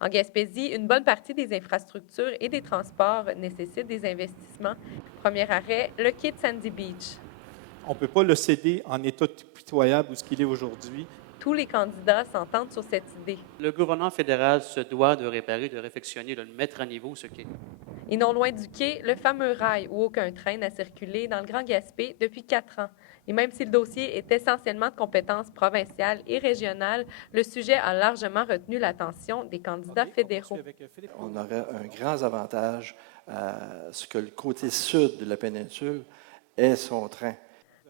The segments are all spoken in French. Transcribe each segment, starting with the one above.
En Gaspésie, une bonne partie des infrastructures et des transports nécessitent des investissements. Premier arrêt, le quai de Sandy Beach. On ne peut pas le céder en état pitoyable où ce qu'il est aujourd'hui. Tous les candidats s'entendent sur cette idée. Le gouvernement fédéral se doit de réparer, de réfectionner, de le mettre à niveau, ce quai. Et non loin du quai, le fameux rail où aucun train n'a circulé dans le Grand Gaspé depuis 4 ans. Et même si le dossier est essentiellement de compétences provinciales et régionales, le sujet a largement retenu l'attention des candidats fédéraux. On aurait un grand avantage à ce que le côté sud de la péninsule ait son train.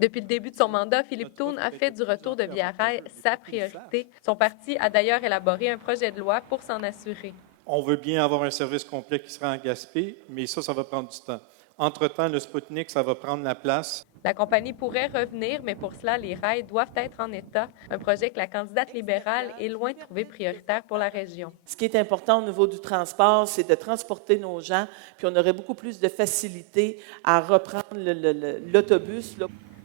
Depuis le début de son mandat, Philippe Tourne a fait du retour de Via Rail sa priorité. Son parti a d'ailleurs élaboré un projet de loi pour s'en assurer. On veut bien avoir un service complet qui sera en Gaspé, mais ça va prendre du temps. Entre-temps, le Spoutnik, ça va prendre la place. La compagnie pourrait revenir, mais pour cela, les rails doivent être en état. Un projet que la candidate libérale est loin de trouver prioritaire pour la région. Ce qui est important au niveau du transport, c'est de transporter nos gens, puis on aurait beaucoup plus de facilité à reprendre l'autobus.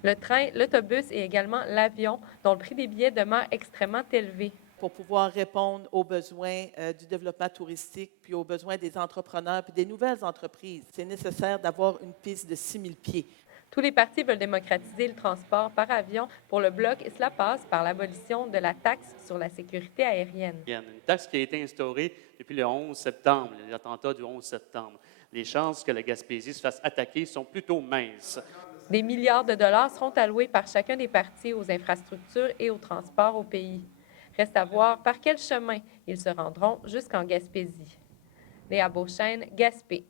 Le train, l'autobus et également l'avion, dont le prix des billets demeure extrêmement élevé. Pour pouvoir répondre aux besoins du développement touristique, puis aux besoins des entrepreneurs, puis des nouvelles entreprises. C'est nécessaire d'avoir une piste de 6 000 pieds. Tous les partis veulent démocratiser le transport par avion pour le Bloc et cela passe par l'abolition de la taxe sur la sécurité aérienne. Il y a une taxe qui a été instaurée depuis le 11 septembre, les attentats du 11 septembre. Les chances que la Gaspésie se fasse attaquer sont plutôt minces. Des milliards de dollars seront alloués par chacun des partis aux infrastructures et au transport au pays. Reste à voir par quel chemin ils se rendront jusqu'en Gaspésie. Léa Beauchesne, Gaspé.